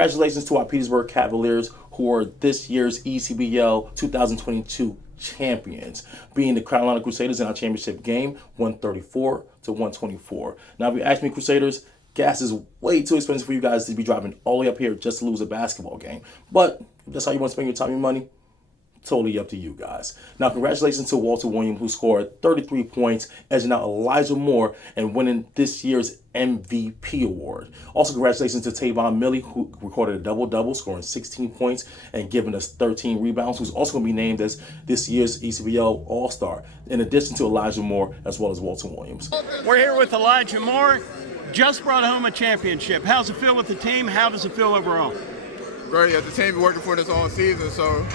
congratulations to our Petersburg Cavaliers, who are this year's ECBL 2022 champions, being the Carolina Crusaders in our championship game, 134-124. Now, if you ask me, Crusaders, gas is way too expensive for you guys to be driving all the way up here just to lose a basketball game. But if that's how you want to spend your time and money, totally up to you guys. Now, congratulations to Walter Williams, who scored 33 points, edging out Elijah Moore and winning this year's MVP award. Also, congratulations to Tavon Millie, who recorded a double-double, scoring 16 points and giving us 13 rebounds, who's also going to be named as this year's ECBL All-Star, in addition to Elijah Moore as well as Walter Williams. We're here with Elijah Moore. Just brought home a championship. How's it feel with the team? How does it feel overall? Great. The team been working for this all season, so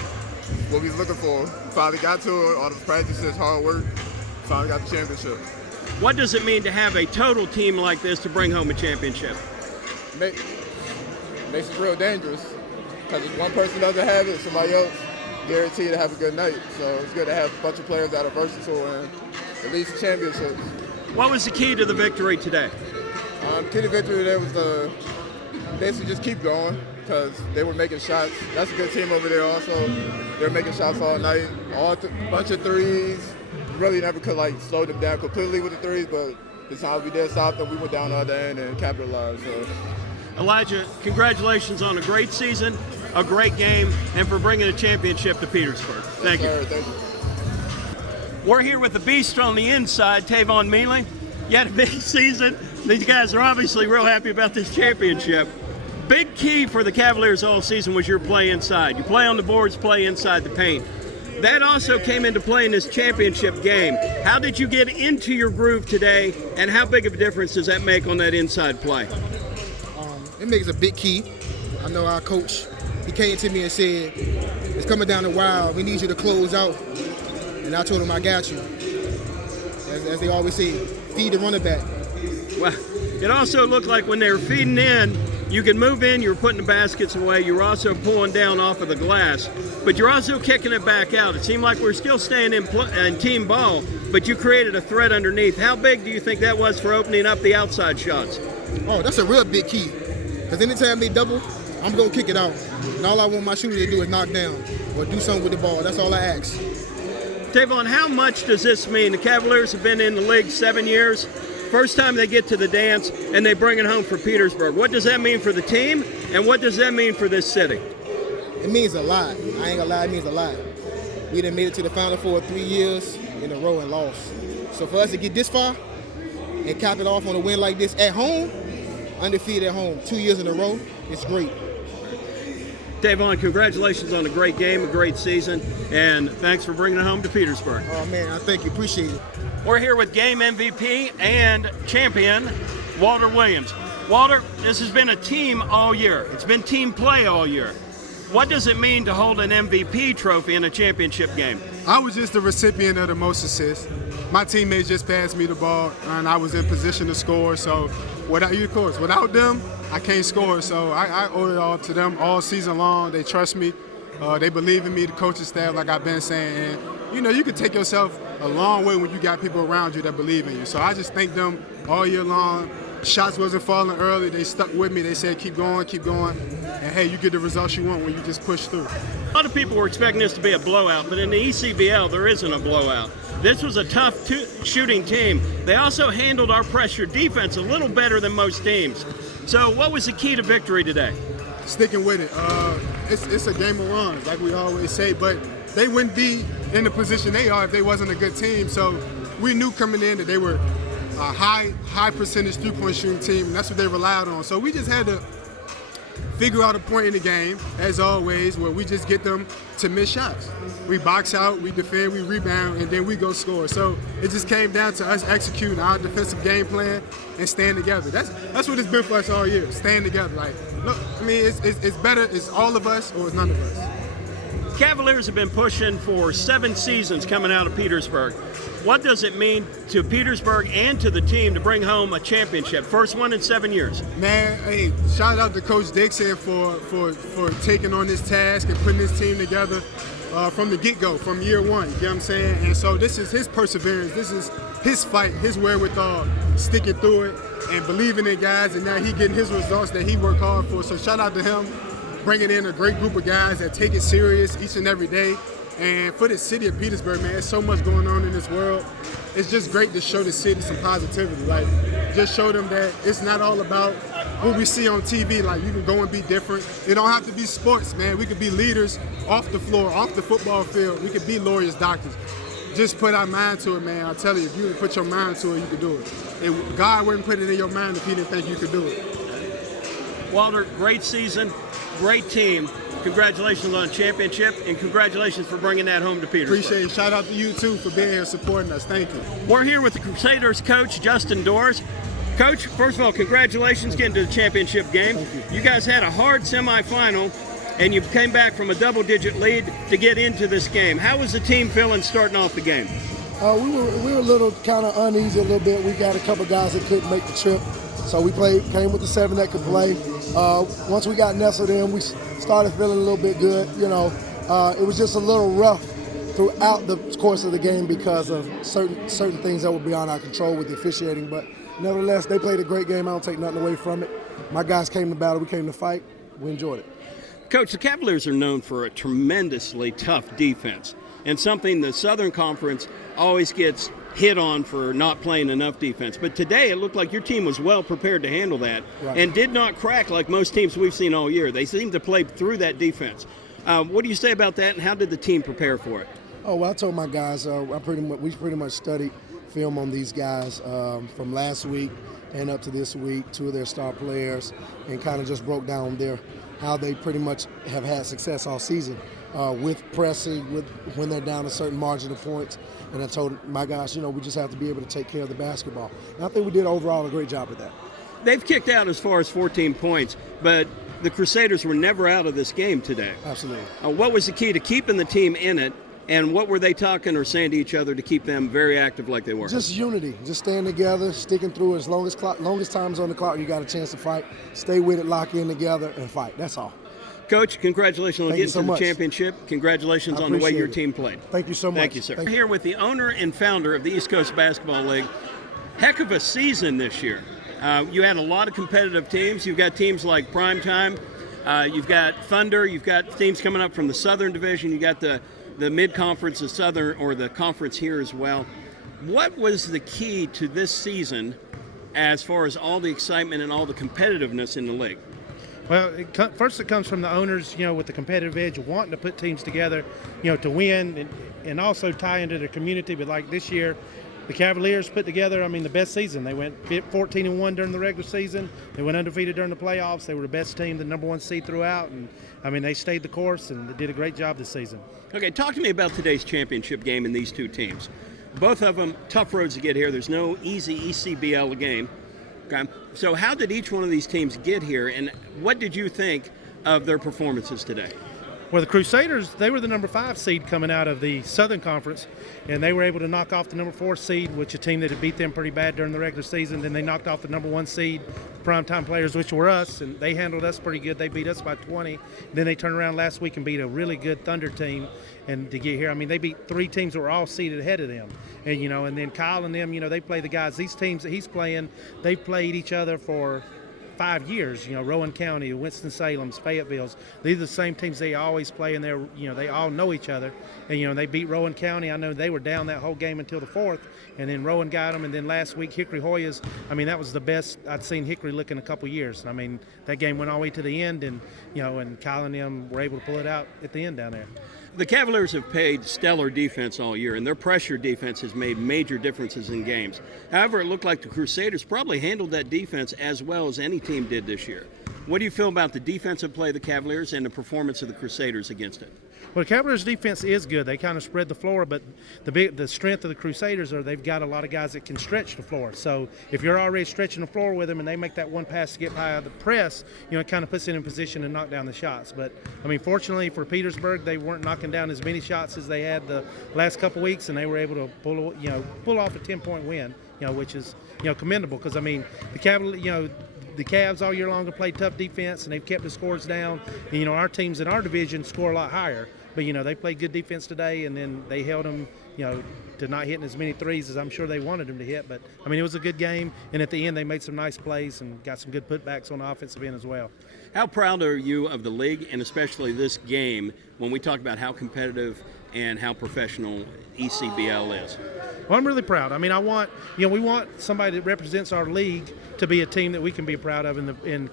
what we was looking for. Finally got to it, all the practices, hard work, finally got the championship. What does it mean to have a total team like this to bring home a championship? Makes it real dangerous, because if one person doesn't have it, somebody else guaranteed to have a good night. So it's good to have a bunch of players that are versatile and at least championships. What was the key to the victory today? The key to victory today was to basically just keep going, because they were making shots. That's a good team over there also. They were making shots all night, bunch of threes. Really never could slow them down completely with the threes, but the time we did stop them, we went down the other end and capitalized. So. Elijah, congratulations on a great season, a great game, and for bringing a championship to Petersburg. Thank you. Thank you. We're here with the beast on the inside, Tavon Millie. You had a big season. These guys are obviously real happy about this championship. Big key for the Cavaliers all season was your play inside. You play on the boards, play inside the paint. That also came into play in this championship game. How did you get into your groove today, and how big of a difference does that make on that inside play? It makes a big key. I know our coach, he came to me and said, it's coming down the wire, we need you to close out. And I told him, I got you. As they always say, feed the running back. Well, it also looked like when they were feeding in, you could move in, you were putting the baskets away, you were also pulling down off of the glass, but you're also kicking it back out. It seemed like we're still staying in team ball, but you created a threat underneath. How big do you think that was for opening up the outside shots? Oh, that's a real big key, because anytime they double, I'm going to kick it out. And all I want my shooter to do is knock down or do something with the ball. That's all I ask. Tavon, how much does this mean? The Cavaliers have been in the league 7 years. First time they get to the dance, and they bring it home for Petersburg. What does that mean for the team, and what does that mean for this city? It means a lot. I ain't gonna lie, it means a lot. We done made it to the Final Four 3 years in a row and lost. So for us to get this far and cap it off on a win like this at home, undefeated at home, 2 years in a row, it's great. Tavon, congratulations on a great game, a great season, and thanks for bringing it home to Petersburg. Oh man, I thank you, appreciate it. We're here with game MVP and champion, Walter Williams. Walter, this has been a team all year. It's been team play all year. What does it mean to hold an MVP trophy in a championship game? I was just the recipient of the most assists. My teammates just passed me the ball, and I was in position to score. So, without them, I can't score. So I owe it all to them all season long. They trust me. They believe in me, the coaching staff, like I've been saying. And, you can take yourself a long way when you got people around you that believe in you. So I just thank them all year long. Shots wasn't falling early. They stuck with me. They said, keep going. And, hey, you get the results you want when you just push through. A lot of people were expecting this to be a blowout, but in the ECBL, there isn't a blowout. This was a tough shooting team. They also handled our pressure defense a little better than most teams. So what was the key to victory today? Sticking with it. It's a game of runs, like we always say, but they wouldn't be in the position they are if they wasn't a good team. So we knew coming in that they were a high percentage three-point shooting team, and that's what they relied on. So we just had to figure out a point in the game, as always, where we just get them to miss shots. We box out, we defend, we rebound, and then we go score. So it just came down to us executing our defensive game plan and staying together. That's what it's been for us all year, staying together. Look, it's better, it's all of us or it's none of us. Cavaliers have been pushing for 7 seasons coming out of Petersburg. What does it mean to Petersburg and to the team to bring home a championship? First one in 7 years. Man, hey, shout out to Coach Dixon for taking on this task and putting this team together from the get-go, from year one. You know what I'm saying? And so this is his perseverance. This is his fight, his wherewithal, sticking through it and believing in guys, and now he getting his results that he worked hard for. So shout out to him, bringing in a great group of guys that take it serious each and every day. And for the city of Petersburg, man, there's so much going on in this world. It's just great to show the city some positivity. Like, just show them that it's not all about what we see on TV. Like, you can go and be different. It don't have to be sports, man. We could be leaders off the floor, off the football field. We could be lawyers, doctors. Just put our mind to it, man. I'll tell you, if you put your mind to it, you could do it. And God wouldn't put it in your mind if he didn't think you could do it. Walter, great season, great team. Congratulations on the championship, and congratulations for bringing that home to Petersburg. Appreciate it. Shout out to you, too, for being here supporting us. Thank you. We're here with the Crusaders coach, Justin Doors. Coach, first of all, congratulations getting to the championship game. You guys had a hard semifinal, and you came back from a double-digit lead to get into this game. How was the team feeling starting off the game? We were a little kind of uneasy a little bit. We got a couple guys that couldn't make the trip, so we came with the 7 that could play. Once we got nestled in, we started feeling a little bit good. It was just a little rough throughout the course of the game because of certain things that were beyond our control with the officiating. But nevertheless, they played a great game. I don't take nothing away from it. My guys came to battle. We came to fight. We enjoyed it. Coach, the Cavaliers are known for a tremendously tough defense, and something the Southern Conference always gets hit on for not playing enough defense. But today it looked like your team was well prepared to handle that and did not crack like most teams we've seen all year. They seemed to play through that defense. What do you say about that, and how did the team prepare for it? Oh, well, I told my guys we pretty much studied film on these guys from last week and up to this week, 2 of their star players, and kind of just broke down how they pretty much have had success all season with pressing, when they're down a certain margin of points. And I told my guys, we just have to be able to take care of the basketball. And I think we did overall a great job of that. They've kicked out as far as 14 points, but the Crusaders were never out of this game today. Absolutely. What was the key to keeping the team in it, and what were they talking or saying to each other to keep them very active like they were? Just unity, just staying together, sticking through as longest time's on the clock, you got a chance to fight. Stay with it, lock in together, and fight. That's all. Coach, congratulations on getting so to the much. Championship. Congratulations on the way your team played. Thank you so much. Thank you, sir. We're here with the owner and founder of the East Coast Basketball League. Heck of a season this year. You had a lot of competitive teams. You've got teams like Primetime. You've got Thunder. You've got teams coming up from the Southern Division. You got the mid-conference, the Southern, or the conference here as well. What was the key to this season as far as all the excitement and all the competitiveness in the league? Well, first it comes from the owners, with the competitive edge, wanting to put teams together, to win and also tie into their community. But like this year, the Cavaliers put together, the best season. They went 14-1 during the regular season. They went undefeated during the playoffs. They were the best team, the number 1 seed throughout. And, they stayed the course and they did a great job this season. Okay, talk to me about today's championship game and these two teams. Both of them, tough roads to get here. There's no easy ECBL game. Okay. So how did each one of these teams get here, and what did you think of their performances today? Well, the Crusaders, they were the number 5 seed coming out of the Southern Conference, and they were able to knock off the number 4 seed, which a team that had beat them pretty bad during the regular season. Then they knocked off the number 1 seed, Primetime Players, which were us, and they handled us pretty good. They beat us by 20. Then they turned around last week and beat a really good Thunder team, and to get here, they beat 3 teams that were all seeded ahead of them. And, and then Kyle and them, they play the guys. These teams that he's playing, they've played each other for 5 years, Rowan County, Winston-Salem's, Fayetteville's. These are the same teams they always play, and they all know each other. And, they beat Rowan County. I know they were down that whole game until the 4th, and then Rowan got them. And then last week, Hickory Hoyas, that was the best I'd seen Hickory look in a couple years. That game went all the way to the end, and, and Kyle and them were able to pull it out at the end down there. The Cavaliers have played stellar defense all year, and their pressure defense has made major differences in games. However, it looked like the Crusaders probably handled that defense as well as any team did this year. What do you feel about the defensive play of the Cavaliers and the performance of the Crusaders against it? Well, the Cavaliers' defense is good. They kind of spread the floor, but the strength of the Crusaders are they've got a lot of guys that can stretch the floor. So if you're already stretching the floor with them and they make that one pass to get by the press, it kind of puts it in position to knock down the shots. But, fortunately for Petersburg, they weren't knocking down as many shots as they had the last couple weeks, and they were able to pull off a 10-point win, which is, commendable because, the Cavaliers, the Cavs all year long have played tough defense, and they've kept the scores down. And, our teams in our division score a lot higher. But, they played good defense today, and then they held them, to not hitting as many threes as I'm sure they wanted them to hit. But, it was a good game. And at the end, they made some nice plays and got some good putbacks on the offensive end as well. How proud are you of the league, and especially this game, when we talk about how competitive and how professional ECBL is? Well, I'm really proud. I want, we want somebody that represents our league to be a team that we can be proud of. And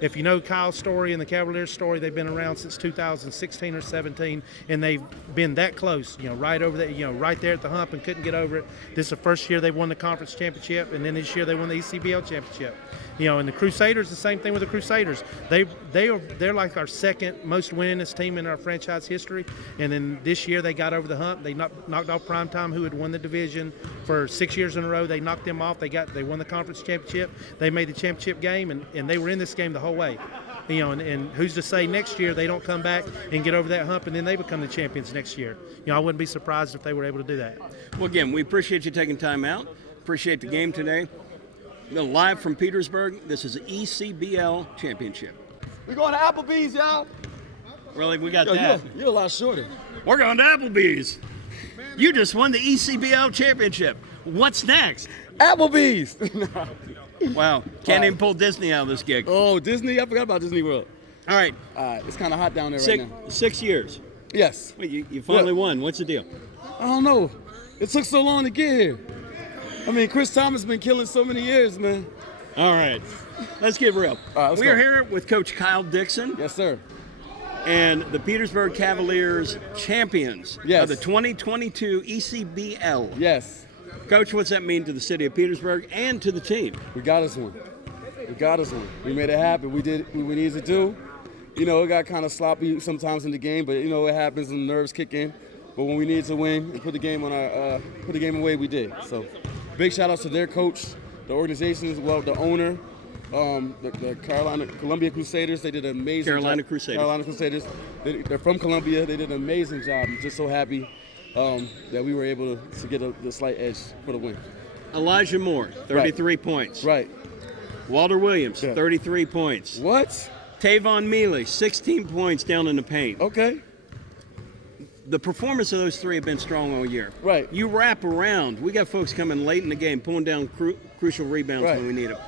if you know Kyle's story and the Cavaliers' story, they've been around since 2016 or 17, and they've been that close, right over there, right there at the hump and couldn't get over it. This is the first year they've won the conference championship, and then this year they won the ECBL championship. And the Crusaders, the same thing with the Crusaders. They're like our second most winningest team in our franchise history. And then this year they got over the hump. They knocked off Primetime, who had won the division for 6 years in a row. They knocked them off. They won the conference championship. They made the championship game, and they were in this game the whole way. And who's to say next year they don't come back and get over that hump, and then they become the champions next year. I wouldn't be surprised if they were able to do that. Well, again, we appreciate you taking time out. Appreciate the game today. Live from Petersburg, this is the ECBL Championship. We going to Applebee's, y'all. Really, we got that. You're a lot shorter. We're going to Applebee's. You just won the ECBL Championship. What's next? Applebee's. Wow, can't even pull Disney out of this gig. Oh, Disney? I forgot about Disney World. All right. It's kind of hot down there right now. 6 years. Yes. Wait, you finally won. What's the deal? I don't know. It took so long to get here. Chris Thomas been killing so many years, man. All right. Let's get real. Let's We're go. here with Coach Kyle Dixon. Yes, sir. And the Petersburg Cavaliers champions Yes. of the 2022 ECBL. Yes. Coach, what's that mean to the city of Petersburg and to the team? We got us one. We made it happen. We did what we needed to do. It got kind of sloppy sometimes in the game, but it happens when the nerves kick in. But when we needed to win and put the game away, we did. So, big shout outs to their coach, the organization as well, the owner, the Columbia Crusaders. They did an amazing Carolina job. Crusaders. Carolina Crusaders. They're from Columbia. They did an amazing job. I'm just so happy that we were able to get the slight edge for the win. Elijah Moore, 33 points. Right. Walter Williams, Yeah. 33 points. What? Tavon Mealy, 16 points down in the paint. Okay. The performance of those three have been strong all year. Right. You wrap around. We got folks coming late in the game, pulling down crucial rebounds Right. when we need them.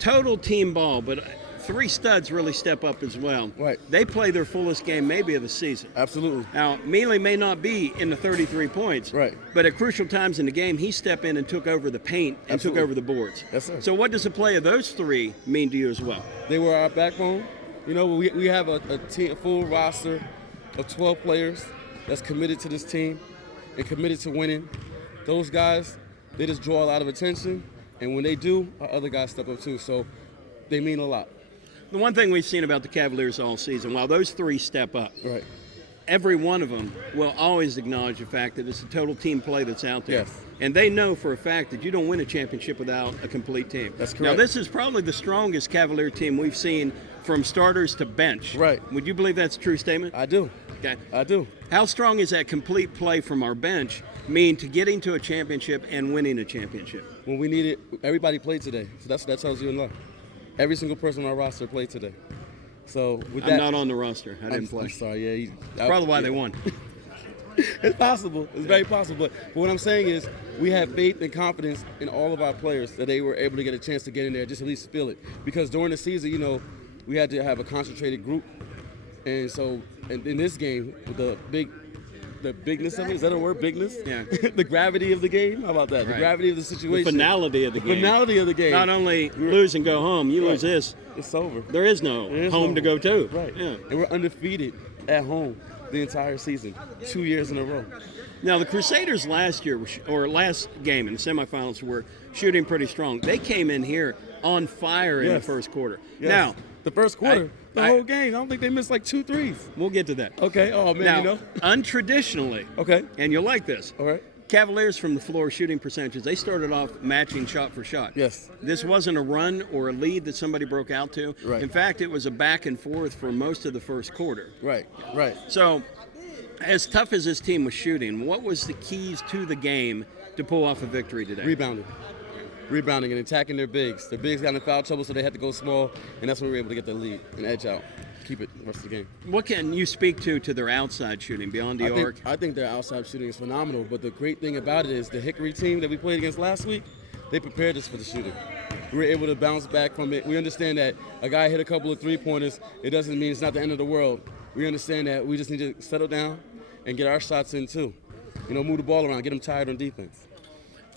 Total team ball, but three studs really step up as well. Right. They play their fullest game maybe of the season. Absolutely. Now, Mealy may not be in the 33 points, Right. but at crucial times in the game, he stepped in and took over the paint and Absolutely. took over the boards. Yes, sir. So what does the play of those three mean to you as well? They were our backbone. We have a full roster of 12 players that's committed to this team and committed to winning. Those guys, they just draw a lot of attention, and when they do, our other guys step up too. So they mean a lot. The one thing we've seen about the Cavaliers all season, while those three step up, Right. every one of them will always acknowledge the fact that it's a total team play that's out there. Yes. And they know for a fact that you don't win a championship without a complete team. That's Now, correct. this is probably the strongest Cavalier team we've seen from starters to bench. Right. Would you believe that's a true statement? I do. Okay. I do. How strong is that complete play from our bench mean to getting to a championship and winning a championship? When we need it, everybody played today. So that tells you enough. Every single person on our roster played today. So with that, I'm not on the roster. I didn't play. I'm sorry. Yeah, That's probably why they won. It's possible. It's very possible. But what I'm saying is we have faith and confidence in all of our players that they were able to get a chance to get in there, just at least feel it. Because during the season, we had to have a concentrated group. And so in this game, with the bigness of it, is that a word, bigness? Yeah. The gravity of the game? How about that? Right. The gravity of the The situation. finality of the game. Finality of the game. Not only lose and go home, you lose this, It's over. there is no There is home to no- go to. Right. Yeah. And we're undefeated at home the entire season, 2 years in a row. Now, the Crusaders last year, last game in the semifinals, were shooting pretty strong. They came in here on fire in the Yes. first quarter. Yes. Now, the first quarter, the I- whole game, I don't think they missed like 2 threes. we'll get to that. Okay. Oh, man, Now, untraditionally, Okay. and you'll like this, All right. Cavaliers from the floor shooting percentages, they started off matching shot for shot. Yes. This wasn't a run or a lead that somebody broke out to. Right. In fact, it was a back and forth for most of the first quarter. Right. Right. So, as tough as this team was shooting, what was the keys to the game to pull off a victory today? Rebounding. rebounding and attacking their bigs. Their bigs got in foul trouble, so they had to go small, and that's when we were able to get the lead and edge out, keep it the rest of the game. What can you speak to their outside shooting beyond the arc? I think their outside shooting is phenomenal, but the great thing about it is the Hickory team that we played against last week, they prepared us for the shooting. We were able to bounce back from it. We understand that a guy hit a couple of three-pointers. It doesn't mean it's not the end of the world. We understand that we just need to settle down and get our shots in too. Move the ball around, get them tired on defense.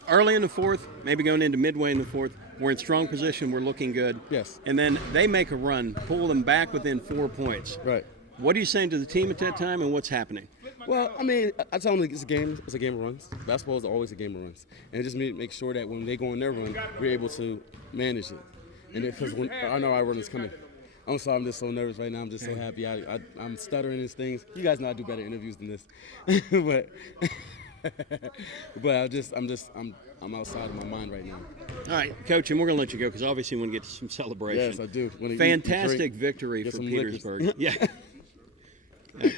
Early in the fourth, maybe going into midway in the fourth, we're in strong position, we're looking good. Yes. And then they make a run, pull them back within 4 points. Right. What are you saying to the team at that time, and what's happening? Well, I tell them it's a game of runs. Basketball is always a game of runs. And just make sure that when they go on their run, we're able to manage it. And because I know our run is coming. I'm sorry, I'm just so nervous right now. I'm just so happy. I'm stuttering these things. You guys know I do better interviews than this. but I'm outside of my mind right now. All right, Coach, and we're going to let you go because obviously you want to get to some celebration. Yes, I do. Fantastic victory for Petersburg. Yeah.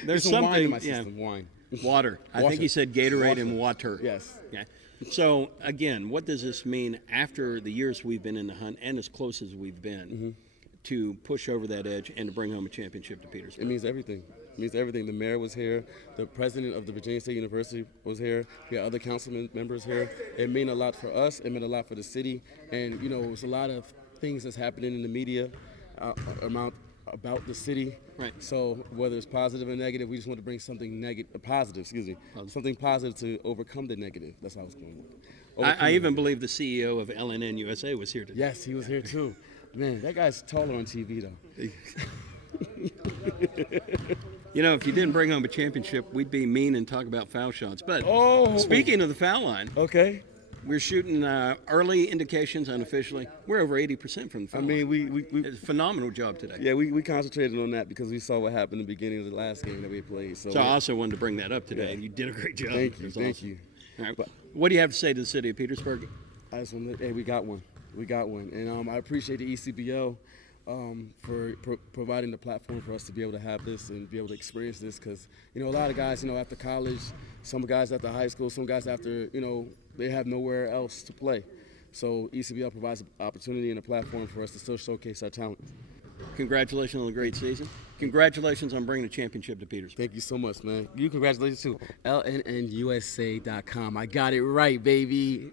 There's some wine in my yeah. system. Wine. Water. I think he said Gatorade and water. Yes. Yeah. So, again, what does this mean after the years we've been in the hunt and as close as we've been to push over that edge and to bring home a championship to Petersburg? It means everything. It means everything. The mayor was here. The president of the Virginia State University was here. We had other council members here. It meant a lot for us. It meant a lot for the city. And, it was a lot of things that's happening in the media about the city. Right. So whether it's positive or negative, we just want to bring something positive, something positive to overcome the negative. That's how I was going with it. I even believe the CEO of LNN USA was here today. Yes, he was here too. Man, that guy's taller on TV though. If you didn't bring home a championship, we'd be mean and talk about foul shots. But speaking of the foul line, okay, we're shooting early indications unofficially. We're over 80% from the foul line. we it's a phenomenal job today. Yeah, we concentrated on that because we saw what happened in the beginning of the last game that we played. So I also wanted to bring that up today. Yeah. You did a great job. Thank you. All right. What do you have to say to the city of Petersburg? I just want to, we got one. And I appreciate the ECBL for providing the platform for us to be able to have this and be able to experience this because, a lot of guys, after college, some guys after high school, some guys after, they have nowhere else to play. So ECBL provides an opportunity and a platform for us to still showcase our talent. Congratulations on a great season. Congratulations on bringing the championship to Petersburg. Thank you so much, man. Congratulations to LNNUSA.com. I got it right, baby.